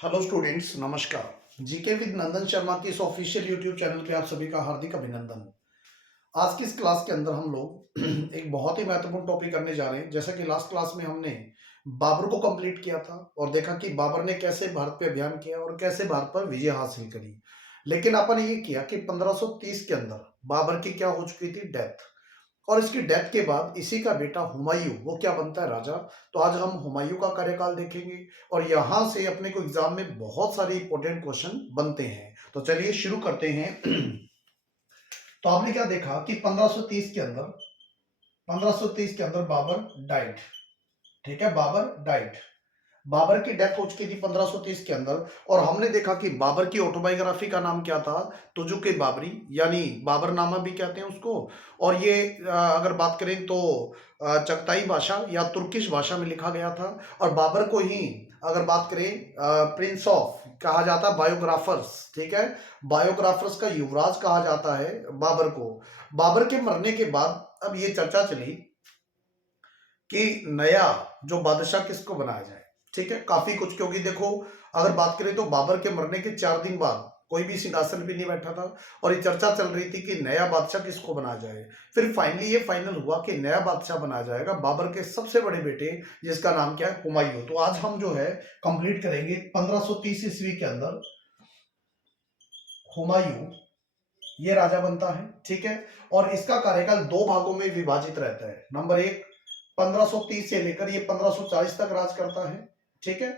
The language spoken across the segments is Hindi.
हेलो स्टूडेंट्स, नमस्कार। जीके विद नंदन शर्मा की इस ऑफिशियल यूट्यूब चैनल पे आप सभी का हार्दिक अभिनंदन। आज की इस क्लास के अंदर हम लोग एक बहुत ही महत्वपूर्ण टॉपिक करने जा रहे हैं। जैसा कि लास्ट क्लास में हमने बाबर को कंप्लीट किया था और देखा कि बाबर ने कैसे भारत पे अभियान किया और कैसे भारत पर विजय हासिल करी। लेकिन अपन ये किया कि 1530 के अंदर बाबर की क्या हो चुकी थी, डेथ। और इसकी डेथ के बाद इसी का बेटा हुमायूं वो क्या बनता है, राजा। तो आज हम हुमायूं का कार्यकाल देखेंगे और यहां से अपने को एग्जाम में बहुत सारे इंपॉर्टेंट क्वेश्चन बनते हैं। तो चलिए शुरू करते हैं। तो आपने क्या देखा कि 1530 के अंदर 1530 के अंदर बाबर डाइट। ठीक है, बाबर डाइट। बाबर की डेथ हो चुकी थी 1530 के अंदर। और हमने देखा कि बाबर की ऑटोबायोग्राफी का नाम क्या था, तुजुक बाबरी, यानी बाबरनामा भी कहते हैं उसको। और ये अगर बात करें तो चगताई भाषा या तुर्किश भाषा में लिखा गया था। और बाबर को ही अगर बात करें प्रिंस ऑफ कहा जाता है, बायोग्राफर्स, ठीक है, बायोग्राफर्स का युवराज कहा जाता है बाबर को। बाबर के मरने के बाद अब ये चर्चा चली कि नया जो बादशाह किसको बनाया जाए। ठीक है, काफी कुछ, क्योंकि देखो अगर बात करें तो बाबर के मरने के 4 दिन बाद कोई भी सिंहासन पे नहीं बैठा था और ये चर्चा चल रही थी कि नया बादशाह किसको बनाया जाए। फिर फाइनली ये फाइनल हुआ कि नया बादशाह बनाया जाएगा बाबर के सबसे बड़े बेटे, जिसका नाम क्या है, हुमायूं। तो आज हम जो है कंप्लीट करेंगे 1530 ईस्वी के अंदर हुमायूं ये राजा बनता है। ठीक है, और इसका कार्यकाल दो भागों में विभाजित रहता है। नंबर एक, 1530 से लेकर ये 1540 तक राज करता है। ठीक है,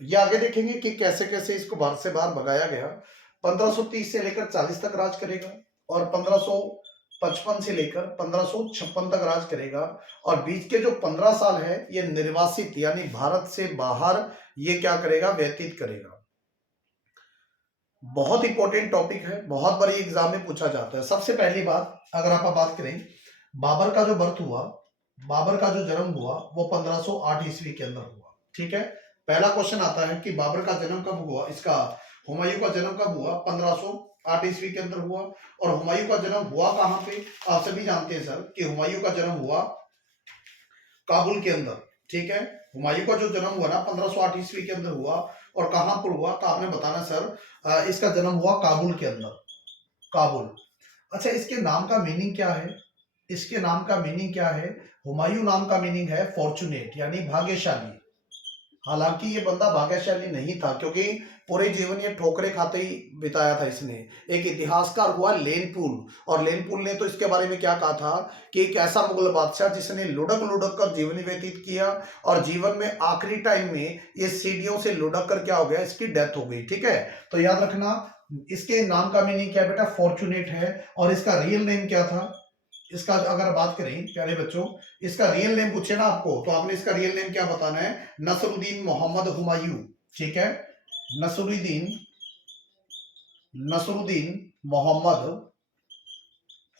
ये आगे देखेंगे कि कैसे कैसे इसको भारत से बाहर भगाया गया। 1530 से लेकर 40 तक राज करेगा और 1555 से लेकर 1556 तक राज करेगा। और बीच के जो 15 साल है ये निर्वासित यानी भारत से बाहर ये क्या करेगा, व्यतीत करेगा। बहुत इंपॉर्टेंट टॉपिक है, बहुत बार एग्जाम में पूछा जाता है। सबसे पहली बात, अगर आप बात करें बाबर का जो बर्थ हुआ, बाबर का जो जन्म हुआ वो 1508 ईस्वी के अंदर हुआ। ठीक है, पहला क्वेश्चन आता है कि बाबर का जन्म कब हुआ, इसका हुमायूं का जन्म कब हुआ, 1508 ईस्वी के अंदर हुआ। और हुमायूं का जन्म हुआ कहां पे, आप सभी जानते हैं सर कि हुमायूं का जन्म हुआ काबुल के अंदर। ठीक है, हुमायूं का जो जन्म हुआ ना 1508 ईस्वी के अंदर हुआ। और कहां पर हुआ, तो आपने बताना सर इसका जन्म हुआ काबुल के अंदर, काबुल। अच्छा, इसके नाम का मीनिंग क्या है, इसके नाम का मीनिंग क्या है, हुमायूं नाम का मीनिंग है फॉर्चुनेट यानी भाग्यशाली। हालांकि ये बंदा भाग्यशाली नहीं था, क्योंकि पूरे जीवन ये ठोकरे खाते ही बिताया था इसने। एक इतिहासकार हुआ लेनपुल, और लेनपुल ने तो इसके बारे में क्या कहा था कि एक ऐसा मुगल बादशाह जिसने लुढ़क लुढ़क कर जीवन व्यतीत किया और जीवन में आखिरी टाइम में ये सीढ़ियों से लुढ़क कर क्या हो गया, इसकी डेथ हो गई। ठीक है, तो याद रखना इसके नाम का मीनिंग क्या है बेटा, फॉर्चुनेट है। और इसका रियल नेम क्या था, इसका अगर बात करें प्यारे बच्चों, इसका रियल नेम पूछे ना आपको तो आपने इसका रियल नेम क्या बताना है, नसरुद्दीन मोहम्मद हुमायूं। ठीक है, नसरुद्दीन नसरुद्दीन मोहम्मद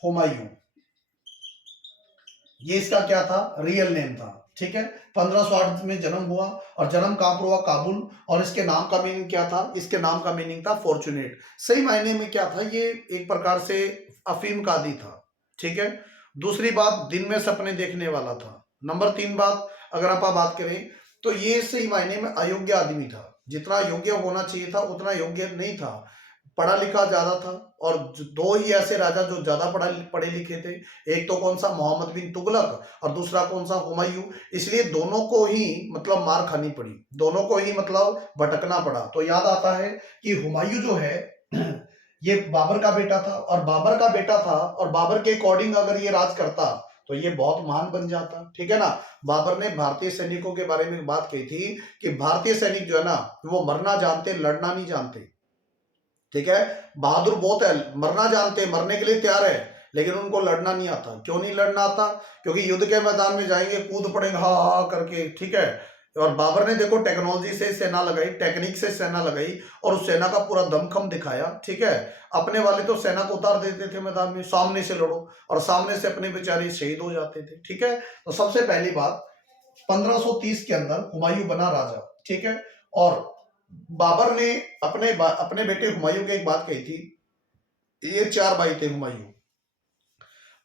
हुमायूं, ये इसका क्या था, रियल नेम था। ठीक है, 1508 में जन्म हुआ और जन्म कहां पर हुआ, काबुल। और इसके नाम का मीनिंग क्या था, इसके नाम का मीनिंग था फॉर्चुनेट। सही मायने में क्या था, ये एक प्रकार से अफीम का आदी था। ठीक है, दूसरी बात, दिन में सपने देखने वाला था। नंबर 3 बात, अगर आप बात करें तो ये सही मायने में अयोग्य आदमी था। जितना योग्य होना चाहिए था उतना योग्य नहीं था, पढ़ा लिखा ज्यादा था। और दो ही ऐसे राजा जो ज्यादा पढ़े लिखे थे, एक तो कौन सा, मोहम्मद बिन तुगलक, और दूसरा कौन सा, हुमायूं। इसलिए दोनों को ही मतलब मार खानी पड़ी, दोनों को ही मतलब भटकना पड़ा। तो याद आता है कि हुमायूं जो है ये बाबर का बेटा था, और बाबर का बेटा था और बाबर के अकॉर्डिंग अगर ये राज करता तो ये बहुत महान बन जाता। ठीक है ना, बाबर ने भारतीय सैनिकों के बारे में बात कही थी कि भारतीय सैनिक जो है ना वो मरना जानते, लड़ना नहीं जानते। ठीक है, बहादुर बहुत है, मरना जानते हैं, मरने के लिए तैयार है, लेकिन उनको लड़ना नहीं आता। क्यों नहीं लड़ना आता, क्योंकि युद्ध के मैदान में जाएंगे कूद पड़ेंगे हा हा करके। ठीक है, और बाबर ने देखो टेक्नोलॉजी से सेना लगाई, टेक्निक से सेना लगाई और उस सेना का पूरा दमखम दिखाया। ठीक है, अपने वाले तो सेना को उतार देते थे मैदान में, सामने से लड़ो, और सामने से अपने बेचारे शहीद हो जाते थे। ठीक है, तो सबसे पहली बात, 1530 के अंदर हुमायूं बना राजा। ठीक है, और बाबर ने अपने बेटे हुमायूं की एक बात कही थी, ये 4 भाई थे हुमायूं।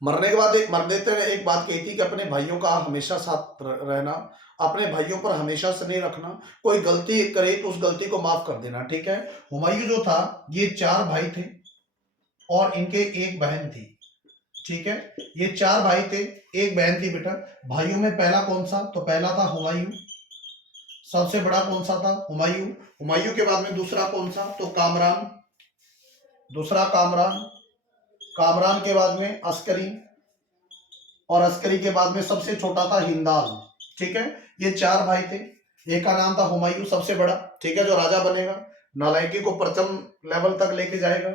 मरने के बाद मरने तक एक बात कही थी कि अपने भाइयों का हमेशा साथ रहना, अपने भाइयों पर हमेशा स्नेह रखना, कोई गलती करे तो उस गलती को माफ कर देना, ठीक है। हुमायूं जो था ये 4 भाई थे और इनके एक बहन थी, ठीक है। ये 4 भाई थे, एक बहन थी बेटा। भाइयों में पहला कौन सा? तो पहला था हुमायूं। सबसे बड़ा कौन सा था? हुमायूं। हुमायूं के बाद में दूसरा कौन सा? तो कामरान। दूसरा कामरान। कामरान के बाद में अस्करी, और अस्करी के बाद में सबसे छोटा था हिंदाल, ठीक है। ये 4 भाई थे। एक का नाम था हुमायूं सबसे बड़ा, ठीक है, जो राजा बनेगा, नालायकी को परचम लेवल तक लेके जाएगा।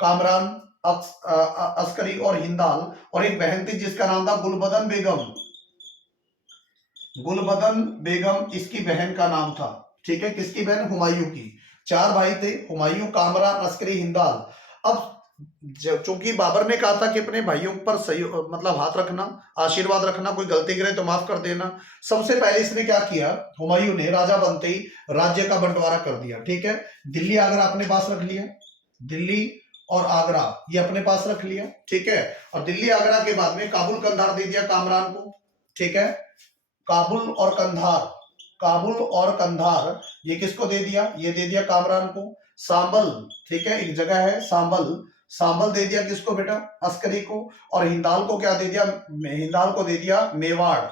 कामरान, अस्करी और हिंदाल, और एक बहन थी जिसका नाम था गुलबदन बेगम। गुलबदन बेगम इसकी बहन का नाम था, ठीक है। किसकी बहन? हुमायूं की। 4 भाई थे, हुमायूं, कामरान, अस्करी, हिंदाल। अब चूंकि बाबर ने कहा था कि अपने भाइयों पर सही मतलब हाथ रखना, आशीर्वाद रखना, कोई गलती करे तो माफ कर देना। सबसे पहले इसने क्या किया? हुमायूं ने राजा बनते ही राज्य का बंटवारा कर दिया, ठीक है। दिल्ली आगरा अपने पास रख लिया, दिल्ली और आगरा ये अपने पास रख लिया, ठीक है। और दिल्ली आगरा के बाद में काबुल कंधार दे दिया कामरान को, ठीक है। काबुल और कंधार, काबुल और कंधार ये किसको दे दिया? ये दे दिया कामरान को। सांबल, ठीक है, एक जगह है सांबल, सांबल दे दिया किसको बेटा? अस्करी को। और हिंदाल को क्या दे दिया? हिंदाल को दे दिया मेवाड़,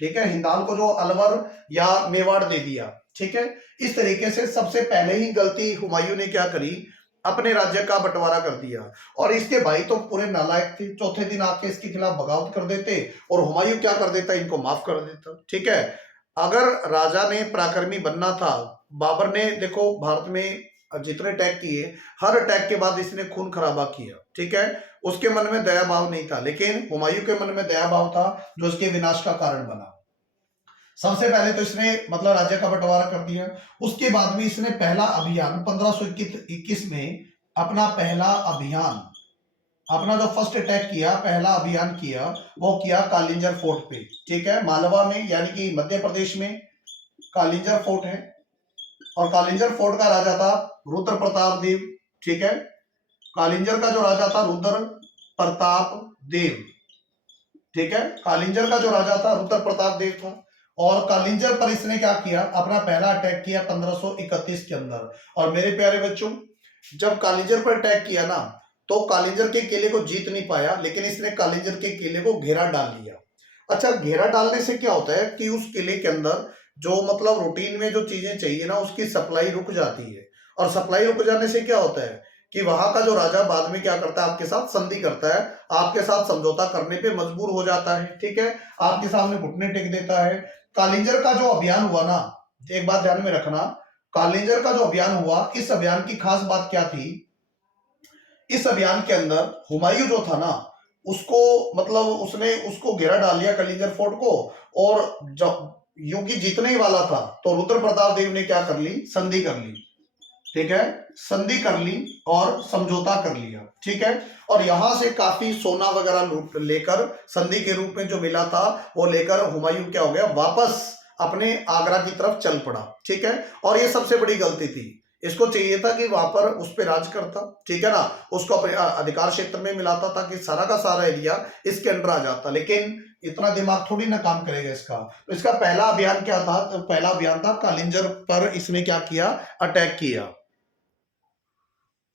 ठीक है। हिंदाल को जो अलवर या मेवाड़ दे दिया, ठीक है। इस तरीके से सबसे पहले ही गलती हुमायूं ने क्या करी? अपने राज्य का बंटवारा कर दिया। और इसके भाई तो पूरे नालायक थे, चौथे दिन आके इसके खिलाफ बगावत कर देते और हुमायूं क्या कर देता? इनको माफ कर देता, ठीक है। अगर राजा ने पराक्रमी बनना था, बाबर ने देखो भारत में जितने अटैक किए, हर अटैक के बाद इसने खून खराबा किया, ठीक है। उसके मन में दया भाव नहीं था, लेकिन हुमायूं के मन में दया भाव था, जो उसके विनाश का कारण बना। सबसे पहले तो इसने मतलब राज्य का बंटवारा कर दिया। उसके बाद में इसने पहला अभियान 1521 में अपना पहला अभियान, अपना जो फर्स्ट अटैक किया, पहला अभियान किया, वो किया कालिंजर फोर्ट पे, ठीक है। मालवा में यानी कि मध्य प्रदेश में कालिंजर फोर्ट है, और कालिंजर फोर्ट का राजा था रुद्र प्रताप देव, ठीक है। कालिंजर का जो राजा था रुद्र प्रताप देव, ठीक है। कालिंजर का जो राजा था रुद्र प्रताप देव था। और कालिंजर पर इसने क्या किया? अपना पहला अटैक किया 1531 के अंदर। और मेरे प्यारे बच्चों, जब कालिंजर पर अटैक किया ना, तो कालिंजर के किले को जीत नहीं पाया, लेकिन इसने कालिंजर के किले को घेरा डाल लिया। अच्छा, घेरा डालने से क्या होता है कि उस किले के अंदर जो मतलब रूटीन में जो चीजें चाहिए ना, उसकी सप्लाई रुक जाती है। और सप्लाई रुक जाने से क्या होता है कि वहां का जो राजा बाद में क्या करता है? आपके साथ संधि करता है, आपके साथ समझौता करने पे मजबूर हो जाता है, ठीक है। आपके सामने घुटने टेक देता है। कालिंजर का जो अभियान हुआ ना, एक बात ध्यान में रखना, कालिंजर का जो अभियान हुआ, इस अभियान की खास बात क्या थी? इस अभियान के अंदर हुमायूं जो था ना, उसको मतलब उसने उसको घेरा डाल लिया कालिंजर फोर्ट को। और जब यूं की जीतने ही वाला था, तो रुद्र प्रताप देव ने क्या कर ली? संधि कर ली, ठीक है। संधि कर ली और समझौता कर लिया, ठीक है। और यहां से काफी सोना वगैरह लूट लेकर, संधि के रूप में जो मिला था वो लेकर, हुमायूं क्या हो गया? वापस अपने आगरा की तरफ चल पड़ा, ठीक है। और ये सबसे बड़ी गलती थी, इसको चाहिए था कि वहां पर उस पर राज करता, ठीक है ना, उसको अपने अधिकार क्षेत्र में मिलाता, ताकि सारा का सारा एरिया इसके अंडर आ जाता। लेकिन इतना दिमाग थोड़ी ना काम करेगा इसका। तो इसका पहला अभियान क्या था? तो पहला अभियान था कालिंजर पर इसने क्या किया? अटैक किया।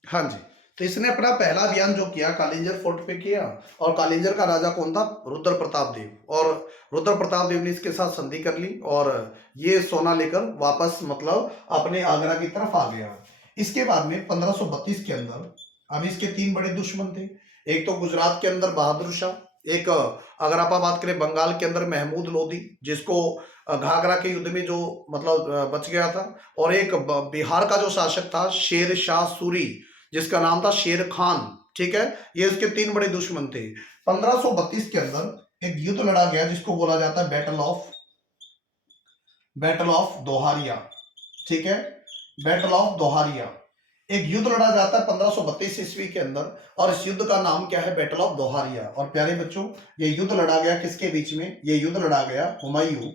हाँ जी, तो इसने अपना पहला अभियान जो किया कालिंजर फोर्ट पे किया। और कालिंजर का राजा कौन था? रुद्र प्रताप देव। और रुद्र प्रताप देव ने इसके साथ संधि कर ली, और ये सोना लेकर वापस मतलब अपने आगरा की तरफ आ गया। इसके बाद में 1532 के अंदर अब इसके 3 बड़े दुश्मन थे। एक तो गुजरात के अंदर बहादुर शाह, एक अगर आप बात करें बंगाल के अंदर महमूद लोदी, जिसको घाघरा के युद्ध में जो मतलब बच गया था। और एक बिहार का जो शासक था शेर शाह सूरी, जिसका नाम था शेर खान, ठीक है। ये उसके 3 बड़े दुश्मन थे। 1532 के अंदर एक युद्ध लड़ा गया जिसको बोला जाता है बैटल ऑफ दोहारिया, ठीक है। बैटल ऑफ दोहारिया एक युद्ध लड़ा जाता है 1532 ईस्वी के अंदर, और इस युद्ध का नाम क्या है? Battle of Dohariya. और प्यारे बच्चों, ये युद्ध लड़ा गया किसके बीच में? ये युद्ध लड़ा गया हुमायूं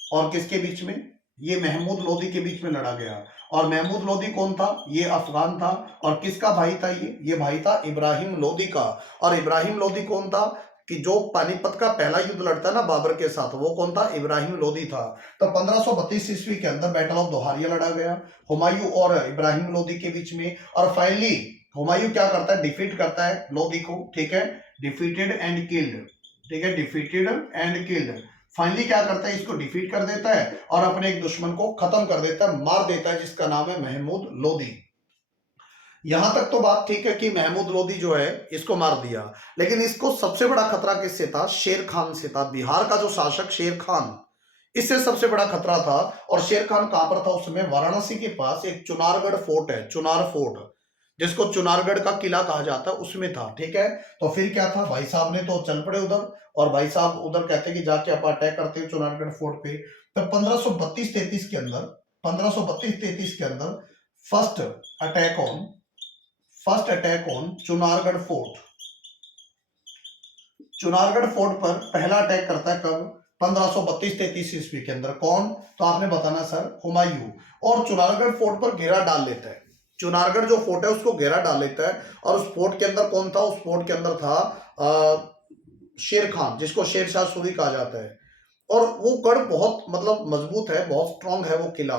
और किसके बीच में? ये महमूद लोदी के बीच में लड़ा गया। और महमूद लोदी कौन था? ये अफगान था। और किसका भाई था ये भाई था इब्राहिम लोदी का। और इब्राहिम लोदी कौन था? कि जो पानीपत का पहला युद्ध लड़ता है ना बाबर के साथ, वो कौन था? इब्राहिम लोदी था। तो 1532 ईस्वी के अंदर बैटल ऑफ दोहारिया लड़ा गया हुमायूं और इब्राहिम लोदी के बीच में। और फाइनली हुमायूं क्या करता है? डिफीट करता है लोदी को, ठीक है, डिफीटेड एंड किल्ड, ठीक है, डिफीटेड एंड किल्ड। फाइनली क्या करता है? इसको डिफीट कर देता है और अपने एक दुश्मन को खत्म कर देता है, मार देता है, जिसका नाम है महमूद लोदी। यहां तक तो बात ठीक है कि महमूद लोदी जो है इसको मार दिया, लेकिन इसको सबसे बड़ा खतरा किससे था? शेर खान से था। बिहार का जो शासक शेर खान, इससे सबसे बड़ा खतरा था। और शेर खान कहां पर था उस समय? वाराणसी के पास एक चुनारगढ़ फोर्ट है, चुनार फोर्ट, जिसको चुनारगढ़ का किला कहा जाता है, उसमें था, ठीक है। तो फिर क्या था? भाई साहब ने तो चल पड़े उधर, और भाई साहब उधर कहते हैं कि जाके आप अटैक करते हैं चुनारगढ़ फोर्ट पे। तो 1532-33 के अंदर, 1532-33 के अंदर first attack on Chunargarh fort, Chunargarh fort पर पहला अटैक करता है कब? 1532-33 ईस्वी के अंदर। कौन? तो आपने बताना सर, हुमायूं। और चुनारगढ़ फोर्ट पर घेरा डाल लेता है, चुनारगढ़ जो फोर्ट है उसको घेरा डाल लेता है। और उस फोर्ट के अंदर कौन था? उस फोर्ट के अंदर था शेर खान, जिसको शेर शाह सूरी कहा जाता है। और वो गढ़ बहुत मतलब मजबूत है, बहुत स्ट्रांग है वो किला,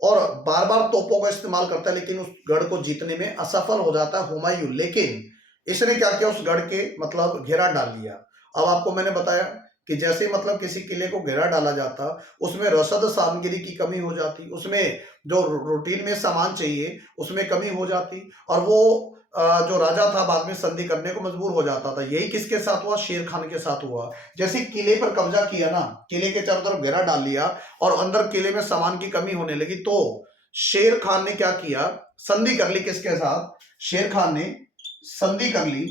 और बार बार तोपों का इस्तेमाल करता है, लेकिन उस गढ़ को जीतने में असफल हो जाता है हुमायूं। लेकिन इसने क्या किया? उस गढ़ के मतलब घेरा डाल लिया। अब आपको मैंने बताया कि जैसे मतलब किसी किले को घेरा डाला जाता, उसमें रसद सामग्री की कमी हो जाती, उसमें जो रूटीन में सामान चाहिए उसमें कमी हो जाती, और वो जो राजा था बाद में संधि करने को मजबूर हो जाता था। यही किसके साथ हुआ? शेर खान के साथ हुआ। जैसे किले पर कब्जा किया ना, किले के चारों तरफ घेरा डाल लिया और अंदर किले में सामान की कमी होने लगी, तो शेर खान ने क्या किया? संधि कर ली। किसके साथ? शेर खान ने संधि कर ली।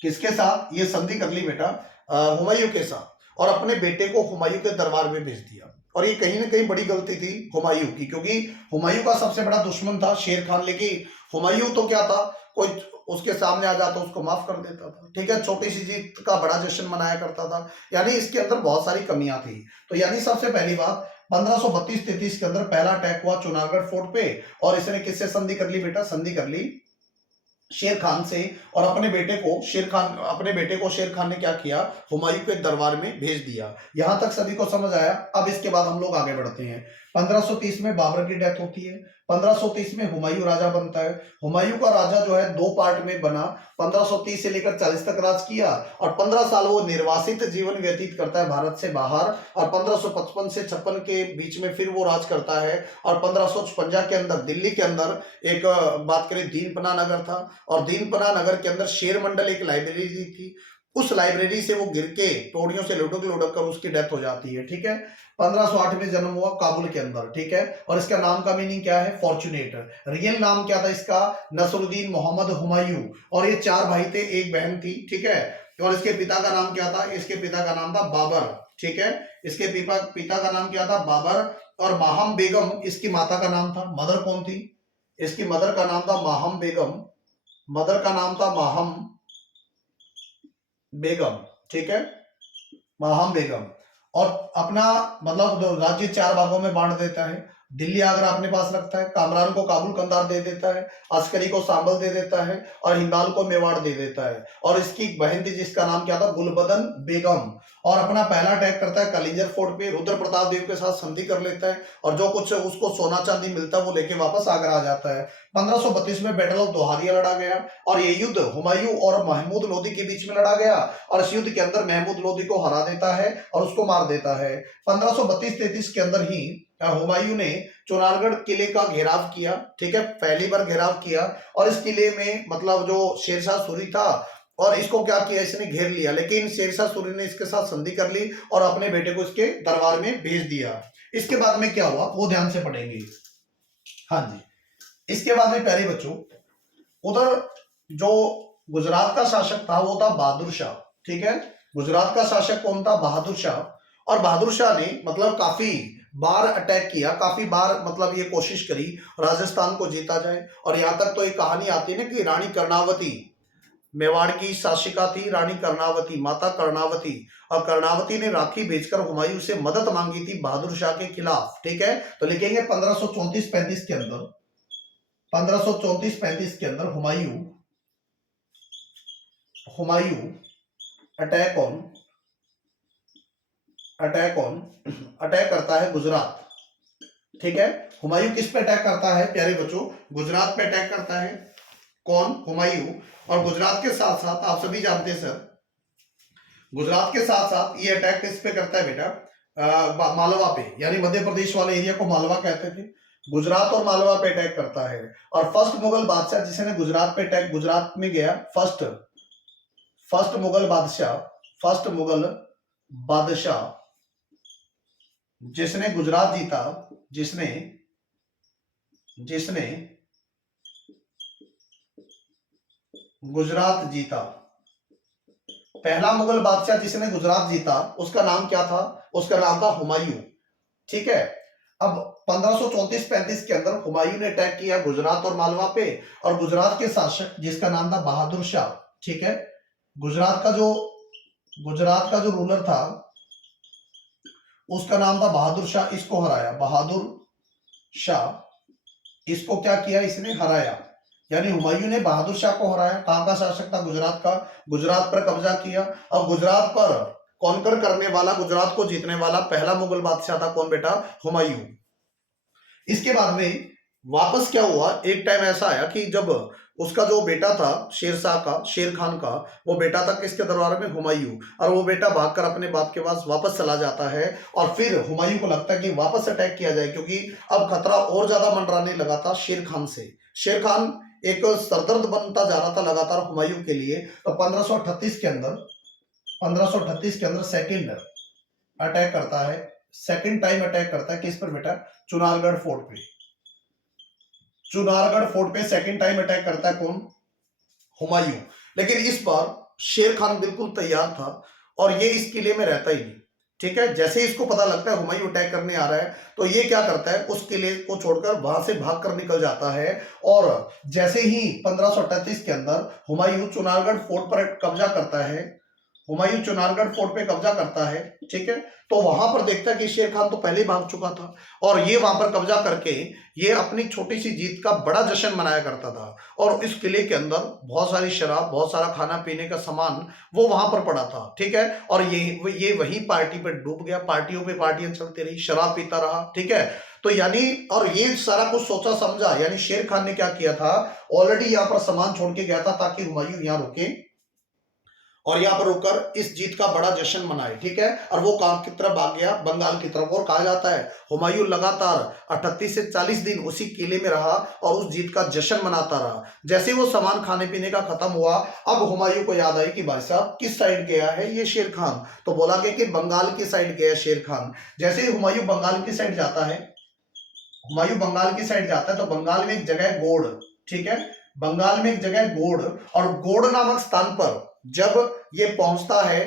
किसके साथ? ये संधि कर ली बेटा हुमायूं के साथ, और अपने बेटे को हुमायूं के दरबार में भेज दिया। और ये कहीं ना कहीं बड़ी गलती थी हुमायूं की, क्योंकि हुमायूं का सबसे बड़ा दुश्मन था शेर खान। लेकिन हुमायूं तो क्या था, कोई उसके सामने आ जाता उसको माफ कर देता था, ठीक है, छोटी सी जीत का बड़ा जश्न मनाया करता था। यानी इसके अंदर बहुत सारी कमियां थी। तो यानी सबसे पहली बात, 1532-33 के अंदर पहला अटैक हुआ चुनारगढ़ फोर्ट पे, और इसने किससे संधि कर ली बेटा? संधि कर ली शेर खान से। और अपने बेटे को शेर खान ने क्या किया? हुमायूं के दरबार में भेज दिया। यहां तक सभी को समझ आया? अब इसके बाद हम लोग आगे बढ़ते हैं। 1530 में बाबर की डेथ होती है, 1530 में हुमायूं राजा बनता है। हुमायूं का राजा जो है दो पार्ट में बना, 1530 से लेकर 40 तक राज किया, और 15 साल वो निर्वासित जीवन व्यतीत करता है भारत से बाहर, और 1555 से 56 के बीच में फिर वो राज करता है। और 1556 के अंदर दिल्ली के अंदर एक बात करें, दीनपना नगर था, और दीनपना नगर के अंदर शेर मंडल एक लाइब्रेरी थी, उस लाइब्रेरी से वो गिर के पौड़ियों से लुढ़क लुढ़क कर उसकी डेथ हो जाती है, ठीक है। 1508 में जन्म हुआ काबुल के अंदर, ठीक है। और इसका नाम का मीनिंग क्या है? फॉर्चुनेट। रियल नाम क्या था इसका? नसरुद्दीन मोहम्मद हुमायूं। और ये चार भाई थे, एक बहन थी, ठीक है। और इसके पिता का नाम क्या था? इसके पिता का नाम था बाबर, ठीक है। इसके पिता का नाम क्या था? बाबर। और माहम बेगम इसकी माता का नाम था। मदर कौन थी? इसकी मदर का नाम था माहम बेगम, मदर का नाम था माहम बेगम, ठीक है, माहम बेगम। और अपना मतलब राज्य चार भागों में बांट देता है। दिल्ली आगरा अपने पास रखता है, कामरान को काबुल कंधार दे देता है, अस्करी को सांबल दे देता है, और हिंदाल को मेवाड़ दे देता है। और इसकी एक बहन थी जिसका नाम क्या था? गुलबदन बेगम। और अपना पहला अटैक करता है कलिंजर फोर्ट पे, रुद्र प्रताप देव के साथ संधि कर लेता है, और जो कुछ उसको सोना चांदी मिलता है वो लेके वापस आगरा आ जाता है। 1532 में बैटल ऑफ दोहारिया लड़ा गया, और ये युद्ध हुमायूं और महमूद लोदी के बीच में लड़ा गया, और इस युद्ध के अंदर महमूद लोदी को हरा देता है और उसको मार देता है। 1532-33 के अंदर ही हुमायूं ने चुनारगढ़ किले का घेराव किया, ठीक है, पहली बार घेराव किया। और इस किले में मतलब जो शेरशाह सूरी था, और इसको क्या किया? इसने घेर लिया, लेकिन शेरशाह सूरी ने इसके साथ संधि कर ली और अपने बेटे को इसके दरबार में भेज दिया। इसके बाद में क्या हुआ वो ध्यान से पढ़ेंगे। हाँ जी, इसके बाद में प्यारे बच्चों, उधर जो गुजरात का शासक था वो था बहादुर शाह, ठीक है। गुजरात का शासक कौन था? बहादुर शाह। और बहादुर शाह ने मतलब काफी बार अटैक किया, काफी बार मतलब ये कोशिश करी राजस्थान को जीता जाए। और यहां तक तो एक कहानी आती है ना कि रानी कर्णावती मेवाड़ की शासिका थी रानी कर्णावती, माता कर्णावती, और कर्णावती ने राखी भेजकर हुमायूं से मदद मांगी थी बहादुर शाह के खिलाफ। ठीक है, तो लिखेंगे 1534-35 के अंदर, 1534-35 के अंदर Humayun Humayun attack on attack करता है गुजरात। ठीक है, हुमायूं किस पे अटैक करता है प्यारे बच्चों? गुजरात पे अटैक करता है। कौन? हुमायूं। और गुजरात के साथ साथ आप सभी जानते हैं सर, गुजरात के साथ साथ ये अटैक किस पे करता है बेटा? मालवा पे, यानी मध्य प्रदेश वाले एरिया को मालवा कहते थे। गुजरात और मालवा पे अटैक करता है। और फर्स्ट मुगल बादशाह जिसने गुजरात पे अटैक, गुजरात में गया, फर्स्ट मुगल बादशाह जिसने गुजरात जीता, जिसने गुजरात जीता, पहला मुगल बादशाह जिसने गुजरात जीता, उसका नाम क्या था? उसका नाम था हुमायूं। ठीक है, अब 1534-35 के अंदर हुमायूं ने अटैक किया गुजरात और मालवा पे, और गुजरात के शासक जिसका नाम था बहादुर शाह, ठीक है, गुजरात का जो रूलर था उसका नाम था बहादुर शाह, इसको हराया। बहादुर शाह, इसको क्या किया? इसने हराया, यानी हुमायूं ने बहादुर शाह को हराया। कहां का शासक था? गुजरात का। गुजरात पर कब्जा किया, और गुजरात पर कॉन्कर करने वाला, गुजरात को जीतने वाला पहला मुगल बादशाह था कौन बेटा? हुमायूं। इसके बाद में वापस क्या हुआ, एक टाइम ऐसा आया कि जब उसका जो बेटा था शेर खान का, वो बेटा था किसके दरबार में? हुमायूं। और वो बेटा भागकर अपने बाप के पास वापस चला जाता है, और फिर हुमायूं को लगता है कि वापस अटैक किया जाए, क्योंकि अब खतरा और ज्यादा मंडराने लगा था शेर खान से। शेर खान एक सरदर्द बनता जा रहा था लगातार हुमायूं के लिए। तो 1538 के अंदर सेकंड टाइम अटैक करता है। किस पर बेटा? चुनारगढ़ फोर्ट पे सेकंड टाइम अटैक करता है कौन? हुमायूं। लेकिन इस बार शेर खान बिल्कुल तैयार था, और ये इस किले में रहता ही नहीं। ठीक है, जैसे ही इसको पता लगता है हुमायूं अटैक करने आ रहा है, तो ये क्या करता है? उस किले को छोड़कर वहां से भागकर निकल जाता है। और जैसे ही 1538 के अंदर हुमायूं चुनारगढ़ फोर्ट पर कब्जा करता है, ठीक है, तो वहां पर देखता है कि शेर खान तो पहले ही भाग चुका था, और ये वहां पर कब्जा करके ये अपनी छोटी सी जीत का बड़ा जश्न मनाया करता था। और इस किले के अंदर बहुत सारी शराब, बहुत सारा खाना पीने का सामान वो वहां पर पड़ा था। ठीक है, और ये वही पार्टी पे डूब गया, पार्टियों पे पार्टियां चलती रही, शराब पीता रहा। ठीक है, तो यानी, और ये सारा कुछ सोचा समझा, यानी शेर खान ने क्या किया था? ऑलरेडी यहाँ पर सामान छोड़ के गया था ताकि हुमायूं यहाँ रुके, और यहाँ पर रुककर इस जीत का बड़ा जश्न मनाए। ठीक है, और वो काम की तरफ भाग गया, बंगाल की तरफ। और कहा जाता है हुमायूं लगातार 38 से 40 दिन उसी किले में रहा और उस जीत का जश्न मनाता रहा। जैसे वो सामान खाने पीने का खत्म हुआ, अब हुमायूं को याद आई कि भाई साहब किस साइड गया है ये शेर खान, तो बोला गया कि बंगाल की साइड गया शेर खान। जैसे ही हुमायूं बंगाल की साइड जाता है, तो बंगाल में एक जगह है गोड़। ठीक है, बंगाल में एक जगह है गोड़, और गोड़ नामक स्थान पर जब ये पहुंचता है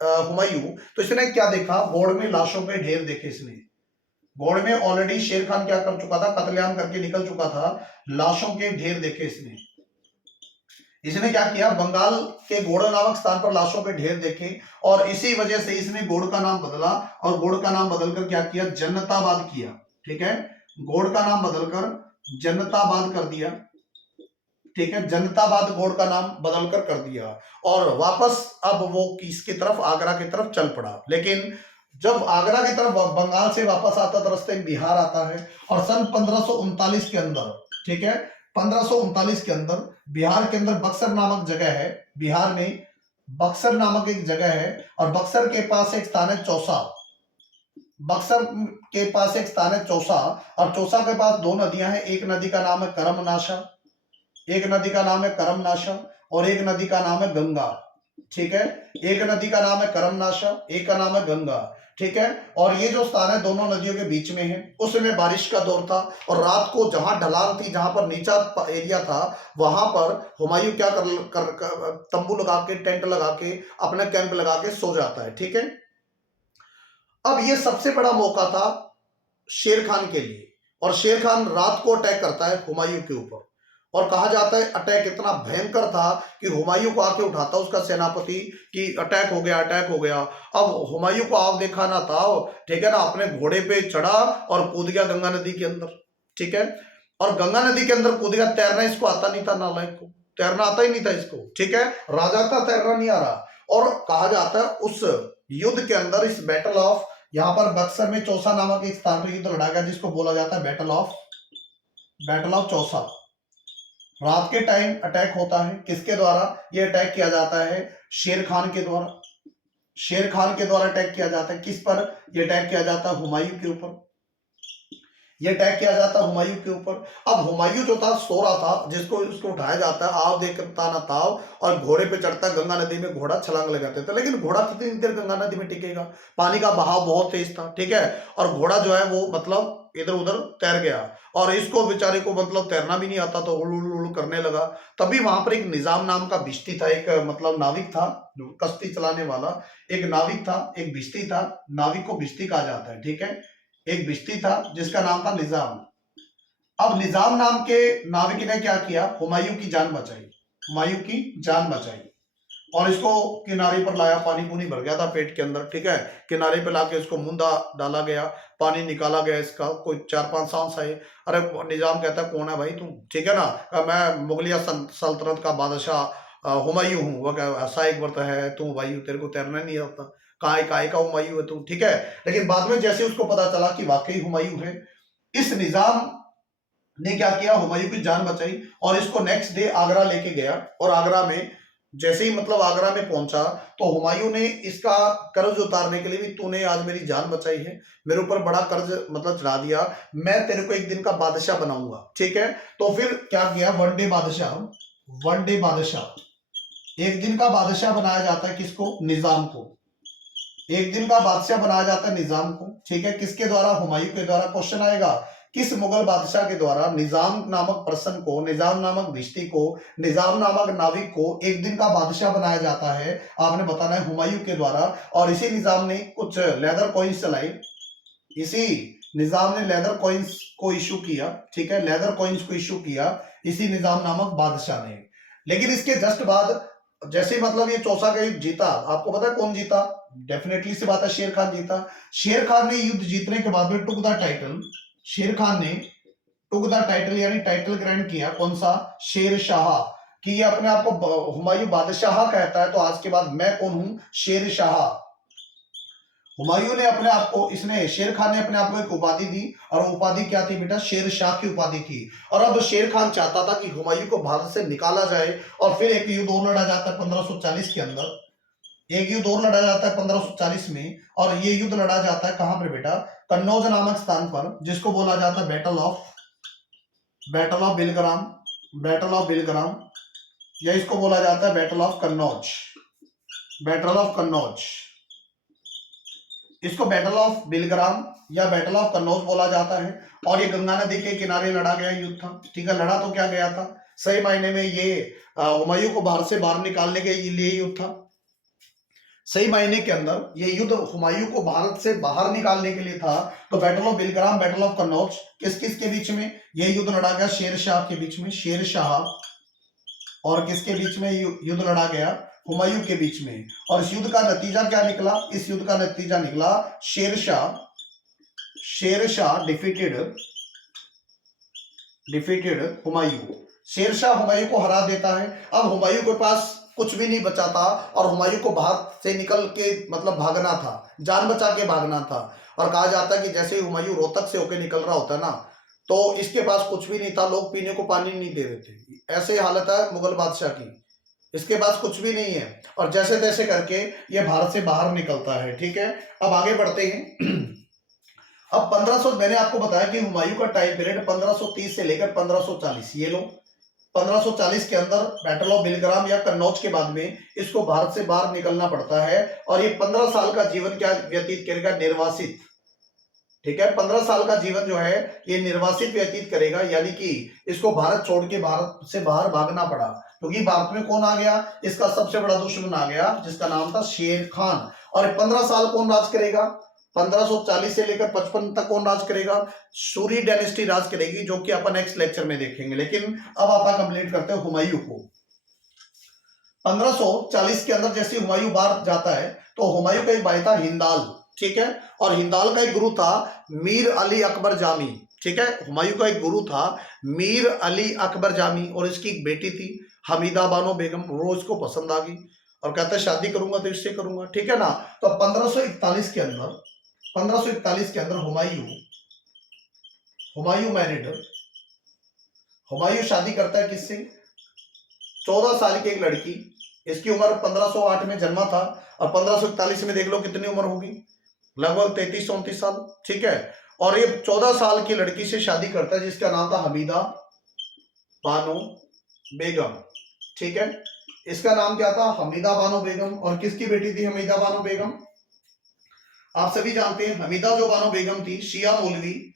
हुमायूं, तो इसने क्या देखा? गोड़ में लाशों के ढेर देखे इसने। गोड़ में ऑलरेडी शेर खान क्या कर चुका था? कत्लेआम करके निकल चुका था। लाशों के ढेर देखे इसने क्या किया? बंगाल के गोड़ नामक स्थान पर लाशों के ढेर देखे, और इसी वजह से इसने गोड़ का नाम बदला, और गोड़ का नाम बदलकर क्या किया? जनताबाद किया। ठीक है, गोड़ का नाम बदलकर जनताबाद कर दिया। ठीक है, जनताबाद गोड़ का नाम बदलकर कर दिया, और वापस अब वो किसकी तरफ? आगरा की तरफ चल पड़ा। लेकिन जब आगरा की तरफ बंगाल से वापस आता तो रास्ते में बिहार आता है, और सन 1539 के अंदर, ठीक है, 1539 के अंदर बिहार के अंदर बक्सर नामक जगह है। बिहार में बक्सर नामक एक जगह है, और बक्सर के पास एक स्थान है चौसा। और चौसा के पास दो नदियां हैं। एक नदी का नाम है करमनाशा, और एक नदी का नाम है गंगा। ठीक है, एक नदी का नाम है करमनाशा, एक का नाम है गंगा। ठीक है, और ये जो स्थान है दोनों नदियों के बीच में है। उस समय बारिश का दौर था, और रात को जहां ढलान थी, जहां पर नीचा एरिया था, वहां पर हुमायूं क्या कर तंबू लगा के, टेंट लगा के, अपना कैंप लगा के सो जाता है। ठीक है, अब ये सबसे बड़ा मौका था शेर खान के लिए, और शेर खान रात को अटैक करता है हुमायूं के ऊपर। और कहा जाता है अटैक इतना भयंकर था कि हुमायूं को आके उठाता उसका सेनापति कि अटैक हो गया, अटैक हो गया। अब हुमायूं को आव देखा ना था, ठीक है ना, अपने घोड़े पे चढ़ा और कूद गया गंगा नदी के अंदर, ठीक है। और गंगा नदी के अंदर कूद गया। तैरना इसको आता नहीं था, नालायक को तैरना आता ही नहीं था इसको, ठीक है। राजा का तैरना नहीं आ रहा। और कहा जाता है उस युद्ध के अंदर, इस बैटल ऑफ, यहाँ पर बक्सर में चौसा नामक एक स्थान पर युद्ध लड़ा गया जिसको बोला जाता है बैटल ऑफ चौसा। रात के टाइम अटैक होता है। किसके द्वारा ये अटैक किया जाता है? शेर खान के द्वारा। शेर खान के द्वारा अटैक किया जाता है। किस पर ये अटैक किया जाता है? हुमायूं के ऊपर। ये अटैक किया जाता है हुमायूं के ऊपर। अब हुमायूं जो था सो रहा था, जिसको उसको उठाया जाता है, आव देखता ना ताव, और घोड़े पे चढ़ता, गंगा नदी में घोड़ा छलांग लगाते थे। लेकिन घोड़ा कितनी देर गंगा नदी में टिकेगा? पानी का बहाव बहुत तेज था, ठीक है। और घोड़ा जो है वो मतलब इधर उधर तैर गया, और इसको बेचारे को मतलब तैरना भी नहीं आता, तो उड़ उड़ उड़ करने लगा। तभी वहां पर एक निजाम नाम का भिश्ती था, एक मतलब नाविक था, कश्ती चलाने वाला एक नाविक था, एक भिश्ती था। नाविक को भिश्ती कहा जाता है, ठीक है। एक भिश्ती था जिसका नाम था निजाम। अब निजाम नाम के नाविक ने क्या किया? हुमायूं की जान बचाई, हुमायूं की जान बचाई, और इसको किनारे पर लाया। पानी पूनी भर गया था पेट के अंदर, ठीक है। किनारे पे लाके इसको मुंदा डाला गया, पानी निकाला गया इसका, कोई 4-5 सांस आए। अरे निजाम कहता है कौन है भाई तुम, ठीक है ना। मैं मुगलिया सल्तनत का बादशाह हुमायूं हूँ। वो ऐसा एक वर्त है तू हुमायूं, तेरे को तैरना नहीं आता, काय का हुमायूं है तू, ठीक है। लेकिन बाद में जैसे उसको पता चला कि वाकई हुमायूं है, इस निजाम ने क्या किया? हुमायूं की जान बचाई, और इसको नेक्स्ट डे आगरा लेके गया। और आगरा में जैसे ही मतलब आगरा में पहुंचा, तो हुमायूं ने इसका कर्ज उतारने के लिए भी, तूने आज मेरी जान बचाई है, मेरे ऊपर बड़ा कर्ज मतलब चढ़ा दिया, मैं तेरे को एक दिन का बादशाह बनाऊंगा, ठीक है। तो फिर क्या किया? वन डे बादशाह, एक दिन का बादशाह बनाया जाता है। किसको? निजाम को। एक दिन का बादशाह बनाया जाता है निजाम को, ठीक है। किसके द्वारा? हुमायूं के द्वारा। क्वेश्चन आएगा किस मुगल बादशाह के द्वारा निजाम नामक पर्सन को, निजाम नामक भिश्ती को, निजाम नामक नाविक को एक दिन का बादशाह बनाया जाता है? आपने बताना है हुमायूं के द्वारा। और इसी निजाम ने कुछ लेदर कॉइन्स चलाई, इसी निजाम ने लेदर कॉइन्स को इशू किया, ठीक है। लेदर कॉइन्स को इशू किया इसी निजाम नामक बादशाह ने। लेकिन इसके जस्ट बाद जैसे मतलब ये चौसा का युद्ध जीता, आपको पता है कौन जीता? डेफिनेटली सी बात है, शेर खान जीता। शेर खान ने युद्ध जीतने के बाद में टुक द टाइटल, शेर खान ने टुक द टाइटल यानी टाइटल ग्रैंड किया। कौन सा? शेर शाह। कि ये अपने आप को हुमायूं बादशाह कहता है, तो आज के बाद मैं कौन हूं? शेर शाह। हुमायूं ने अपने आप को, इसने शेर खान ने अपने आप को एक उपाधि दी, और उपाधि क्या थी बेटा? शेर शाह की उपाधि थी। और अब शेर खान चाहता था कि हुमायूं को भारत से निकाला जाए, और फिर एक युद्ध और लड़ा जाता है 1540 के अंदर। एक युद्ध और लड़ा जाता है 1540 में, और ये युद्ध लड़ा जाता है कहां पर बेटा? कन्नौज नामक स्थान पर, जिसको बोला जाता है बैटल ऑफ बिलग्राम, या इसको बोला जाता है बैटल ऑफ कन्नौज। इसको बैटल ऑफ बिलग्राम या बैटल ऑफ कन्नौज बोला जाता है। और ये गंगा नदी के किनारे लड़ा गया युद्ध था, ठीक है। लड़ा तो क्या गया था? सही मायने में ये हुमायूं को भारत से बाहर निकालने के लिए युद्ध था। सही मायने के अंदर ये युद्ध हुमायूं को भारत से बाहर निकालने के लिए था। तो battle of Bilgram, battle of Kannauj, किस किस के बीच में ये युद्ध लड़ा गया? शेर शाह के बीच में, शेर शाह और किसके बीच में युद्ध लड़ा गया? हुमायूं के बीच में। और इस युद्ध का नतीजा क्या निकला? इस युद्ध का नतीजा निकला शेर शाह डिफीटेड हुमायूं। शेर शाह हुमायूं को हरा देता है। अब हुमायूं के पास कुछ भी नहीं बचा था, और हुमायूं को भारत से निकल के मतलब भागना था, जान बचा के भागना था। और कहा जाता है कि जैसे ही हुमायूं रोहतक से होकर निकल रहा होता है ना, तो इसके पास कुछ भी नहीं था, लोग पीने को पानी नहीं दे रहे थे। ऐसे हालत है मुगल बादशाह की, इसके पास कुछ भी नहीं है। और जैसे तैसे करके ये भारत से बाहर निकलता है, ठीक है। अब आगे बढ़ते हैं। अब 1500, मैंने आपको बताया कि हुमायूं का टाइम पीरियड 1530 से लेकर 1540, ये लो 1540 के अंदर बैटल ऑफ बिलग्राम या कन्नौज के बाद में इसको भारत से बाहर निकलना पड़ता है। और ये 15 साल का जीवन क्या व्यतीत करेगा? निर्वासित, ठीक है। 15 साल का जीवन जो है ये निर्वासित व्यतीत करेगा, यानी कि इसको भारत छोड़ के भारत से बाहर भागना पड़ा, क्योंकि भारत में कौन आ गया? इसका सबसे बड़ा दुश्मन आ गया, जिसका नाम था शेर खान। और 15 साल कौन राज करेगा? 1540 से लेकर 55 तक कौन राज करेगा? सूरी डायनेस्टी राज करेगी, जो कि अपन नेक्स्ट लेक्चर में देखेंगे। लेकिन अब आप कंप्लीट करते हैं हुमायूं को। 1540 के अंदर जैसे हुमायूं बाहर जाता है तो हुमायूं का एक भाई था हिंदाल, ठीक है, और हिंदाल का एक गुरु था मीर अली अकबर जामी, ठीक है। हुमायूं का एक गुरु था मीर अली अकबर जामी, और इसकी एक बेटी थी हमीदा बानो बेगम। वो इसको पसंद आ गई और कहता है शादी करूंगा तो इससे करूंगा, ठीक है ना। तो 1541 के अंदर 1541 के अंदर हुमायूं मैरिड, हुमायूं शादी करता है किससे? 14 साल की एक लड़की, इसकी उम्र 1508 में जन्मा था और 1541 में देख लो कितनी उम्र होगी, लगभग 33-34 साल, ठीक है। और ये 14 साल की लड़की से शादी करता है जिसका नाम था हमीदा बानो बेगम, ठीक है। इसका नाम क्या था? हमीदा बानो बेगम। और किसकी बेटी थी हमीदा बानो बेगम? आप सभी जानते हैं हमीदा जो बानो बेगम थी शिया मौलवी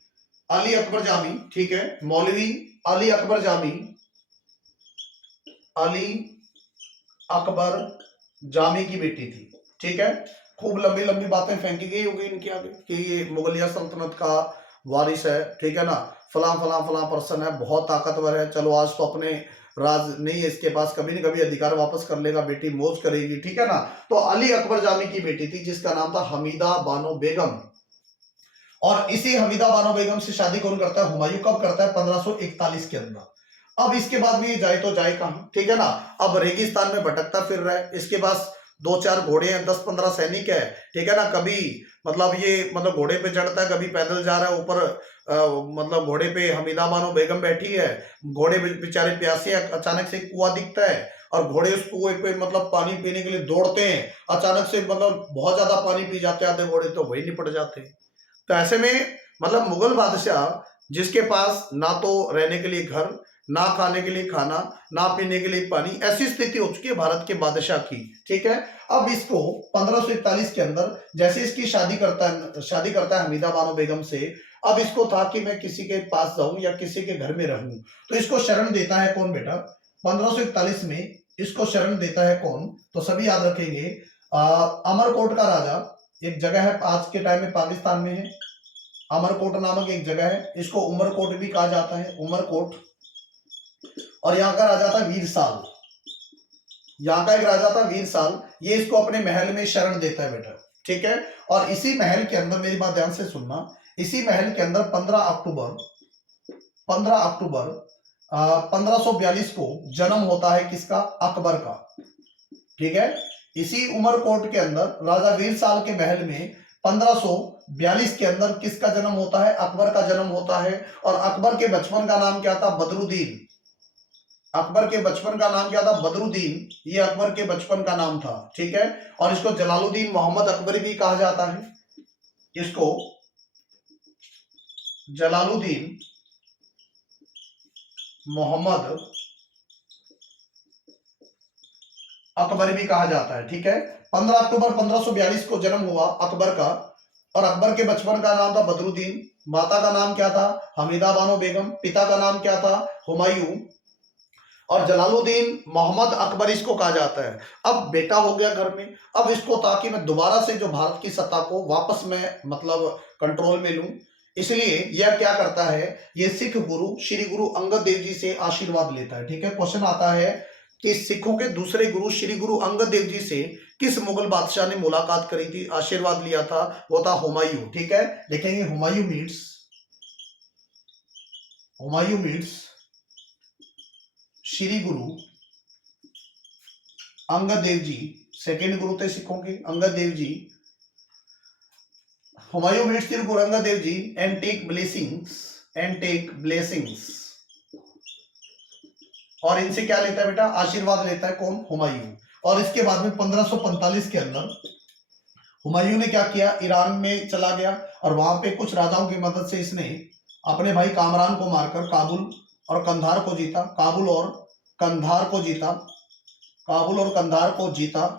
अली अकबर जामी, ठीक है, मौलवी अली अकबर जामी, अली अकबर जामी की बेटी थी, ठीक है। खूब लंबी लंबी बातें फेंकी गई होगी इनके आगे कि ये मुगलिया सल्तनत का वारिस है, ठीक है ना, फला फला फला पर्सन है, बहुत ताकतवर है, चलो आज तो अपने राज नहीं है इसके पास, कभी न कभी अधिकार वापस कर लेगा, बेटी मौज करेगी, ठीक है ना। तो अली अकबर जामी की बेटी थी जिसका नाम था हमीदा बानो बेगम। और इसी हमीदा बानो बेगम से शादी कौन करता है? हुमायूं। कब करता है? 1541 के अंदर। अब इसके बाद भी जाए तो जाए कहां, ठीक है ना। अब रेगिस्तान में भटकता फिर रहा है, इसके पास 2-4 घोड़े हैं, 10-15 सैनिक है, ठीक है ना। कभी मतलब ये मतलब घोड़े पे चढ़ता है, कभी पैदल जा रहा है ऊपर, मतलब घोड़े पे हमीदा बानो बेगम बैठी है, घोड़े बेचारे प्यासे, अचानक से कुआं दिखता है और घोड़े उस कुएं पे मतलब पानी पीने के लिए दौड़ते हैं, अचानक से मतलब बहुत ज्यादा पानी पी जाते हैं आधे घोड़े, तो वही निपट जाते हैं। तो ऐसे में मतलब मुगल बादशाह जिसके पास ना तो रहने के लिए घर, ना खाने के लिए खाना, ना पीने के लिए पानी, ऐसी स्थिति हो चुकी है भारत के बादशाह की, ठीक है। अब इसको 1541 के अंदर जैसे इसकी शादी करता है हमीदा बानो बेगम से। अब इसको था कि मैं किसी के पास जाऊं या किसी के घर में रहूं, तो इसको शरण देता है कौन बेटा? 1541 में इसको शरण देता है कौन? तो सभी याद रखेंगे, अमरकोट का राजा, एक जगह है आज के टाइम में पाकिस्तान में है, अमरकोट नामक एक जगह है, इसको उमरकोट भी कहा जाता है, उमरकोट। और यहाँ का राजा था वीरसाल, यहाँ का एक राजा था वीरसाल, ये इसको अपने महल में शरण देता है बेटा, ठीक है। और इसी महल के अंदर, मेरी बात ध्यान से सुनना, इसी महल के अंदर 15 अक्टूबर 1542 को जन्म होता है किसका? अकबर का, ठीक है। इसी उमरकोट के अंदर राजा वीरसाल के महल में 1542 के अंदर किसका जन्म होता है? अकबर का जन्म होता है। और अकबर के बचपन का नाम क्या था? बदरुद्दीन। अकबर के बचपन का नाम क्या था? बदरुद्दीन, ये अकबर के बचपन का नाम था, ठीक है। और इसको जलालुद्दीन मोहम्मद अकबरी भी कहा जाता है, इसको जलालुद्दीन मोहम्मद अकबर भी कहा जाता है, ठीक है। 15 अक्टूबर 1542 को जन्म हुआ अकबर का, और अकबर के बचपन का नाम था बदरुद्दीन, माता का नाम क्या था? हमीदा बानो बेगम, पिता का नाम क्या था? हुमायूं, और जलालुद्दीन मोहम्मद अकबर इसको कहा जाता है। अब बेटा हो गया घर में, अब इसको ताकि मैं दोबारा से जो भारत की सत्ता को वापस में मतलब कंट्रोल में लूं, इसलिए यह क्या करता है, ये सिख गुरु श्री गुरु अंगद देव जी से आशीर्वाद लेता है, ठीक है। क्वेश्चन आता है कि सिखों के दूसरे गुरु श्री गुरु अंगद देव जी से किस मुगल बादशाह ने मुलाकात करी थी, आशीर्वाद लिया था? वो था हुमायूं, ठीक है। देखेंगे हुमायूं मीट्स श्री गुरु अंगद देव जी, सेकेंड गुरु थे सिखों के Angad Dev ji. Humayun meets Shri Guru Angad Dev ji and take blessings, और इनसे क्या लेता है बेटा? आशीर्वाद लेता है कौन? हुमायूं। और इसके बाद में 1545 के अंदर हुमायूं ने क्या किया? ईरान में चला गया और वहां पे कुछ राजाओं की मदद से इसने अपने भाई कामरान को मारकर काबुल और कंधार को जीता, काबुल और कंधार को जीता।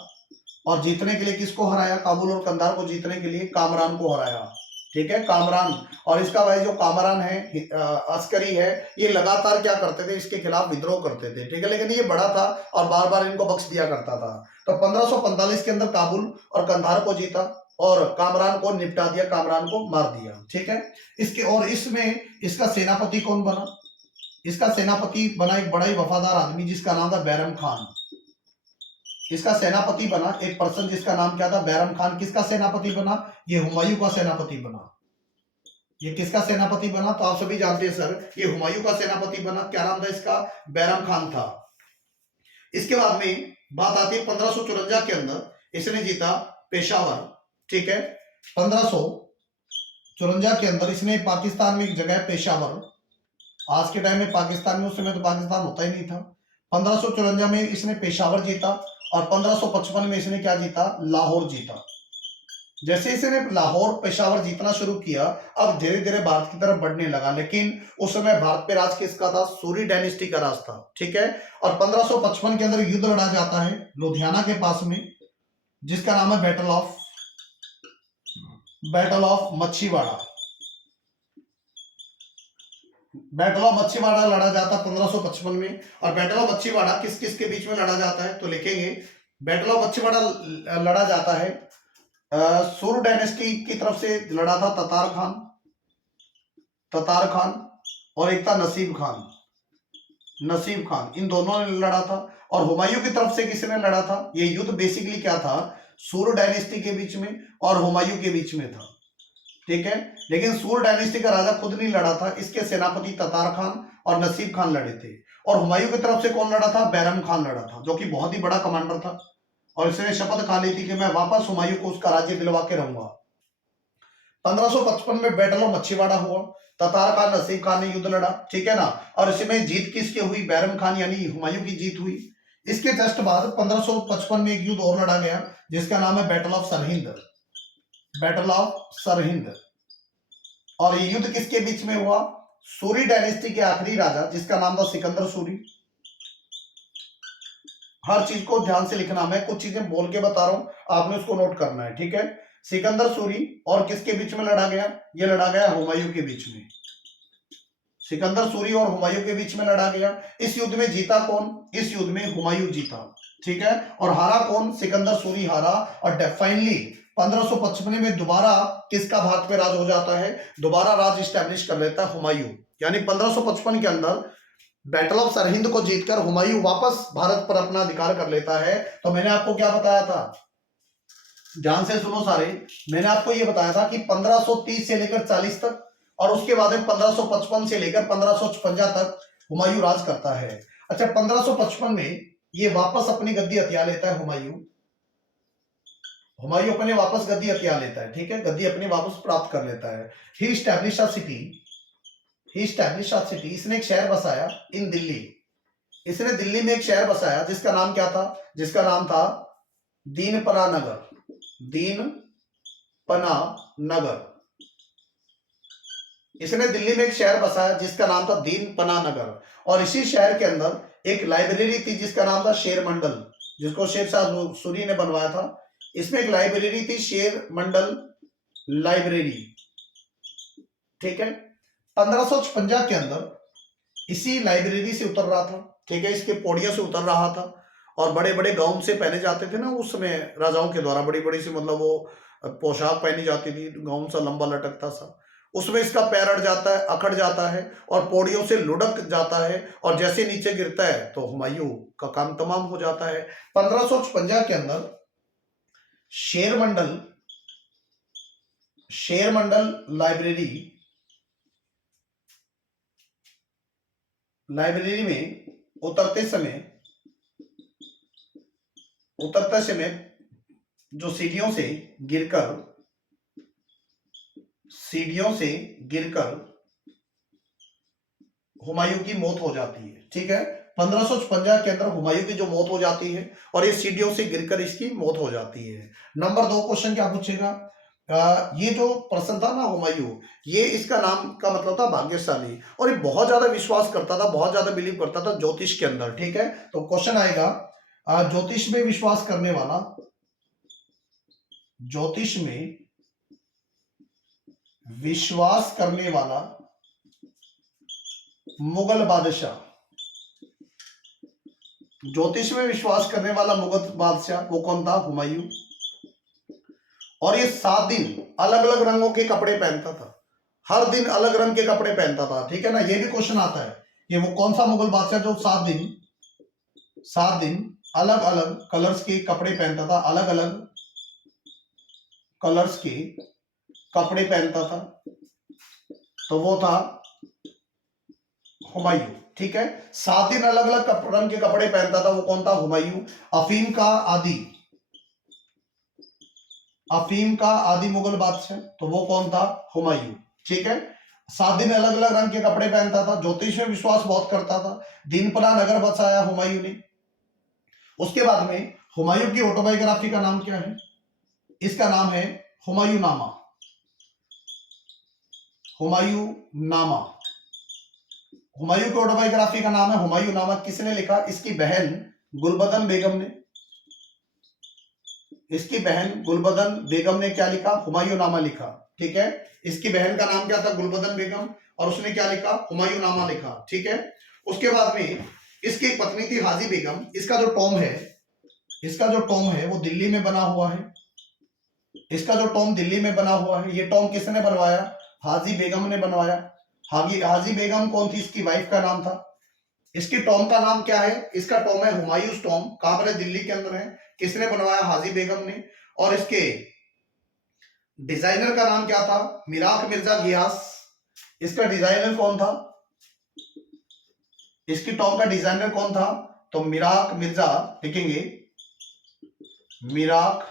और जीतने के लिए किसको हराया? काबुल और कंधार को जीतने के लिए कामरान को हराया, ठीक है, कामरान। और इसका भाई जो कामरान है अस्करी है, ये लगातार क्या करते थे? इसके खिलाफ विद्रोह करते थे, ठीक है, लेकिन ये बड़ा था और बार बार इनको बख्श दिया करता था। तो 1545 के अंदर काबुल और कंधार को जीता, और कामरान को निपटा दिया, कामरान को मार दिया। ठीक है, इसके और इसमें इसका सेनापति कौन बना? इसका सेनापति बना एक बड़ा ही वफादार आदमी जिसका नाम था बैरम खान। इसका सेनापति बना एक पर्सन जिसका नाम क्या था? बैरम खान। किसका सेनापति बना? ये हुमायूं का सेनापति बना। ये किसका सेनापति बना? तो आप सभी जानते हैं सर, ये हुमायूं का सेनापति बना। क्या नाम था इसका? बैरम खान था। इसके बाद में बात आती है 1554 के अंदर इसने जीता पेशावर। ठीक है, 1554 के अंदर इसने पाकिस्तान में एक जगह है पेशावर, आज के टाइम में पाकिस्तान में, उस समय तो पाकिस्तान होता ही नहीं था। 1554 में इसने पेशावर जीता और 1555 में इसने क्या जीता? लाहौर जीता। जैसे इसने लाहौर पेशावर जीतना शुरू किया, अब धीरे धीरे भारत की तरफ बढ़ने लगा, लेकिन उस समय भारत पे राज किसका था? सूरी डायनेस्टी का राज था। ठीक है, और 1555 के अंदर युद्ध लड़ा जाता है लुधियाना के पास में, जिसका नाम है battle of Machhiwara. Battle of Machhiwara लड़ा जाता है 1555 में। और बैटल ऑफ मच्छीवाड़ा किस किस के बीच में लड़ा जाता है? तो लिखेंगे बैटल ऑफ मच्छीवाड़ा लड़ा जाता है सूर डायनेस्टी की तरफ से लड़ा था ततार खान और एक था नसीब खान, इन दोनों ने लड़ा था। और हुमायूं की तरफ से किसने लड़ा था? ये युद्ध बेसिकली क्या था? सूर डायनेस्टी के बीच में और हुमायूं के बीच में था। ठीक है, लेकिन सूर डायनेस्टी का राजा खुद नहीं लड़ा था, इसके सेनापति ततार खान और नसीब खान लड़े थे। और हुमायूं की तरफ से कौन लड़ा था? बैरम खान लड़ा था, जो कि बहुत ही बड़ा कमांडर था और इसने शपथ खा ली थी कि मैं वापस हुमायूं को उसका राज्य दिलवा के रहूंगा। 1555 में बैटल ऑफ मच्छीवाड़ा हुआ, ततार खान नसीब खान ने युद्ध लड़ा। ठीक है ना, और इसमें जीत किसकी हुई? बैरम खान यानी हुमायूं की जीत हुई। इसके जस्ट बाद 1555 में एक युद्ध और लड़ा गया जिसका नाम है बैटल ऑफ सरहिंद। और ये युद्ध किसके बीच में हुआ? सूरी डायनेस्टी के आखिरी राजा जिसका नाम था सिकंदर सूरी। हर चीज को ध्यान से लिखना, मैं कुछ चीजें बोल के बता रहा हूं, आपने उसको नोट करना है। ठीक है, सिकंदर सूरी और किसके बीच में लड़ा गया? ये लड़ा गया हुमायूं के बीच में। सिकंदर सूरी और हुमायूं के बीच में लड़ा गया। इस युद्ध में जीता कौन? इस युद्ध में हुमायूं जीता। ठीक है, और हारा कौन? सिकंदर सूरी हारा। और फाइनली 1555 में दोबारा किसका भारत पे राज हो जाता है? दोबारा राज स्टैब्लिश कर लेता है हुमायूं। यानी 1555 के अंदर बैटल ऑफ सरहिंद को जीतकर हुमायूं वापस भारत पर अपना अधिकार कर लेता है। तो मैंने आपको क्या बताया था? ध्यान से सुनो सारे, मैंने आपको यह बताया था कि 1530 से लेकर 40 तक और उसके बाद में 1555 से लेकर 1556 तक हुमायूं राज करता है। अच्छा, 1555 में ये वापस अपनी गद्दी हथिया लेता है हुमायूं अपने वापस गद्दी हथिया लेता है। ठीक है, गद्दी अपनी वापस प्राप्त कर लेता है। ही इस्टेब्लिश अ सिटी, इसने एक शहर बसाया इन दिल्ली। इसने दिल्ली में एक शहर बसाया जिसका नाम क्या था? जिसका नाम था दीनपना नगर। इसने दिल्ली में एक शहर बसाया जिसका नाम था दीनपना नगर। और इसी शहर के अंदर एक लाइब्रेरी थी जिसका नाम था शेर मंडल, जिसको शेरशाह सूरी ने बनवाया था। इसमें एक लाइब्रेरी थी, शेर मंडल लाइब्रेरी। ठीक है, 1556 के अंदर इसी लाइब्रेरी से उतर रहा था। ठीक है, इसके पौड़ियों से उतर रहा था और बड़े बड़े गाउन से पहने जाते थे ना उस समय राजाओं के द्वारा, बड़ी बड़ी सी मतलब वो पोशाक पहनी जाती थी, गाउन सा लंबा लटकता सा, उसमें इसका पैर अड़ जाता है, अकड़ जाता है और पौड़ियों से लुढ़क जाता है और जैसे नीचे गिरता है तो हुमायूं का काम तमाम हो जाता है। 1556 के अंदर शेर मंडल लाइब्रेरी में उतरते समय जो सीढ़ियों से गिरकर हुमायूं की मौत हो जाती है। ठीक है, 1556 के अंदर हुमायूं की जो मौत हो जाती है और ये सीढ़ियों से गिरकर इसकी मौत हो जाती है। नंबर 2 क्वेश्चन क्या पूछेगा? ये जो पर्सन था ना हुमायूं, ये इसका नाम का मतलब था भाग्यशाली और ये बहुत ज्यादा विश्वास करता था, बहुत ज्यादा बिलीव करता था ज्योतिष के अंदर। ठीक है, तो क्वेश्चन आएगा ज्योतिष में विश्वास करने वाला मुगल बादशाह, ज्योतिष में विश्वास करने वाला मुगल बादशाह वो कौन था? हुमायूं। और ये 7 दिन अलग अलग रंगों के कपड़े पहनता था, हर दिन अलग रंग के कपड़े पहनता था, ठीक है ना। ये भी क्वेश्चन आता है कि वो कौन सा मुगल बादशाह जो 7 दिन अलग अलग कलर्स के कपड़े पहनता था, अलग अलग कलर्स के कपड़े पहनता था, तो वो था हुमायूं, ठीक है। 7 दिन अलग अलग रंग के कपड़े पहनता था, वो कौन था? हुमायूं। अफीम का आदि मुगल बादशाह, तो वो कौन था? हुमायूं, ठीक है। 7 दिन अलग अलग रंग के कपड़े पहनता था, ज्योतिष में विश्वास बहुत करता था, दीनपना नगर बसाया हुमायूं ने। उसके बाद में हुमायूं की ऑटोबायोग्राफी का नाम क्या है? इसका नाम है हुमायूं नामा। हुमायूं नामा, हुमायूं की ऑटोबायोग्राफी का नाम है हुमायूं नामा। किसने लिखा? इसकी बहन गुलबदन बेगम ने। इसकी बहन गुलबदन बेगम ने क्या लिखा? हुमायूं नामा लिखा, ठीक है। इसकी बहन का नाम क्या था? गुलबदन बेगम, और उसने क्या लिखा? हुमायूं नामा लिखा, ठीक है। उसके बाद में इसकी एक पत्नी थी हाजी बेगम। इसका जो टॉम है वो दिल्ली में बना हुआ है। इसका जो टॉम दिल्ली में बना हुआ है, ये टॉम किसने बनवाया? हाजी बेगम ने बनवाया। हाजी बेगम कौन थी? इसकी वाइफ का नाम था। इसकी टॉम का नाम क्या है? इसका टॉम है हुमायूं टॉम। कहां पर है? दिल्ली के अंदर है। किसने बनवाया? हाजी बेगम ने। और इसके डिजाइनर का नाम क्या था? Mirach Mirza Geass. इसका डिजाइनर कौन था? इसकी टॉम का डिजाइनर कौन था? तो मिराक मिर्जा, लिखेंगे मिराक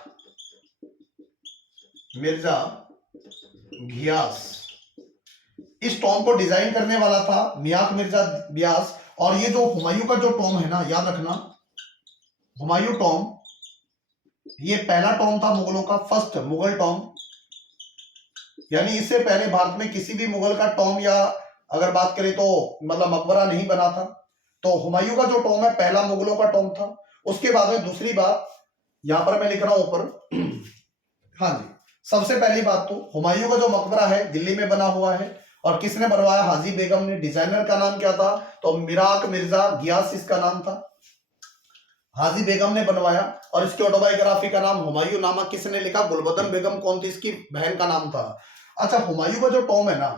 मिर्जा घियास। इस टॉम को डिजाइन करने वाला था मियाक मिर्जा व्यास। और ये जो हुमायूं का जो टॉम है ना, याद रखना, हुमायूं टॉम ये पहला टॉम था मुगलों का, फर्स्ट मुगल टॉम। यानी इससे पहले भारत में किसी भी मुगल का टॉम या अगर बात करें तो मतलब मकबरा नहीं बना था। तो हुमायूं का जो टॉम है पहला मुगलों का टॉम था। उसके बाद में दूसरी बात यहां पर मैं लिख रहा हूं ऊपर, हाँ जी, सबसे पहली बात तो हुमायूं का जो मकबरा है दिल्ली में बना हुआ है। और किसने बनवाया? हाजी बेगम ने। डिजाइनर का नाम क्या था? तो मिराक मिर्जा गियास इसका नाम था। हाजी बेगम ने बनवाया। और इसकी ऑटोबायोग्राफी का नाम हुमायूं नामा। किसने लिखा? गुलबदन बेगम कौन थी? इसकी बहन का नाम था। अच्छा, हुमायूं का जो टॉम है ना,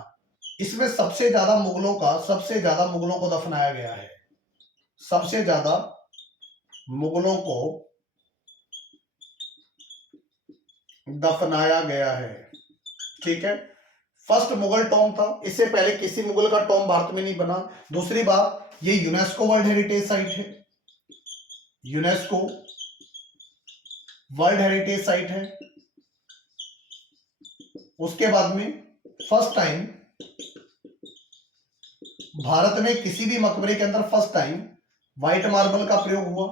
इसमें सबसे ज्यादा मुगलों को दफनाया गया है। सबसे ज्यादा मुगलों को दफनाया गया है, ठीक है। फर्स्ट मुगल टॉम था, इससे पहले किसी मुगल का टॉम भारत में नहीं बना। दूसरी बात, ये यूनेस्को वर्ल्ड हेरिटेज साइट है। यूनेस्को वर्ल्ड हेरिटेज साइट है। उसके बाद में फर्स्ट टाइम भारत में किसी भी मकबरे के अंदर फर्स्ट टाइम व्हाइट मार्बल का प्रयोग हुआ।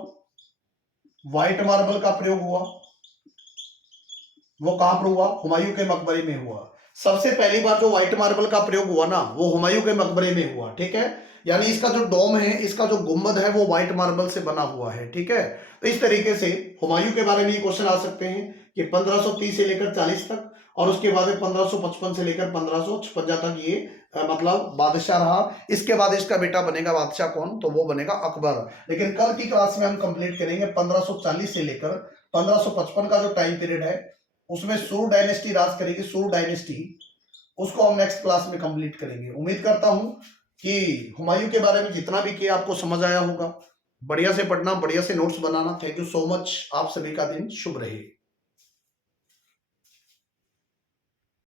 व्हाइट मार्बल का प्रयोग हुआ, वो कहां पर हुआ? हुमायूं के मकबरे में हुआ। सबसे पहली बार जो व्हाइट मार्बल का प्रयोग हुआ ना, वो हुमायूं के मकबरे में हुआ, ठीक है। यानी इसका जो डोम है, इसका जो गुंबद है, वो व्हाइट मार्बल से बना हुआ है, ठीक है। तो इस तरीके से हुमायूं के बारे में ये क्वेश्चन आ सकते हैं कि 1530 से लेकर 40 तक, और उसके बाद 1555 से लेकर 1556 तक ये मतलब बादशाह रहा। इसके बाद इसका बेटा बनेगा बादशाह कौन? तो वो बनेगा अकबर। लेकिन कल की क्लास में हम कंप्लीट करेंगे 1540 से लेकर 1555 का जो टाइम पीरियड है, उसमें सूर डायनेस्टी राज करेगी। सूर डायनेस्टी, उसको हम नेक्स्ट क्लास में कंप्लीट करेंगे। उम्मीद करता हूं कि हुमायूं के बारे में जितना भी किया आपको समझ आया होगा। बढ़िया से पढ़ना, बढ़िया से notes banana. Thank you so much. आप सभी का दिन शुभ रहे।